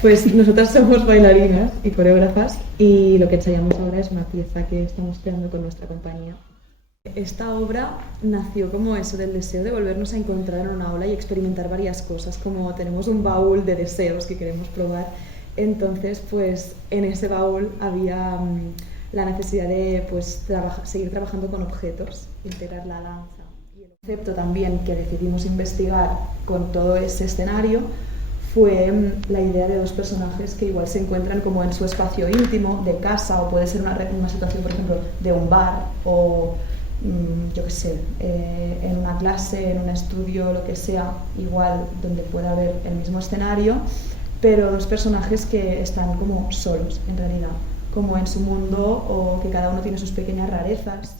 Pues nosotras somos bailarinas y coreógrafas y lo que ensayamos ahora es una pieza que estamos creando con nuestra compañía. Esta obra nació como eso, del deseo de volvernos a encontrar en una aula y experimentar varias cosas, como tenemos un baúl de deseos que queremos probar. Entonces, pues en ese baúl había la necesidad de pues, seguir trabajando con objetos, integrar la danza. Y el concepto también que decidimos investigar con todo ese escenario fue la idea de dos personajes que igual se encuentran como en su espacio íntimo de casa, o puede ser una situación, por ejemplo, de un bar o yo qué sé, en una clase, en un estudio, lo que sea, igual donde pueda haber el mismo escenario, pero dos personajes que están como solos en realidad, como en su mundo, o que cada uno tiene sus pequeñas rarezas.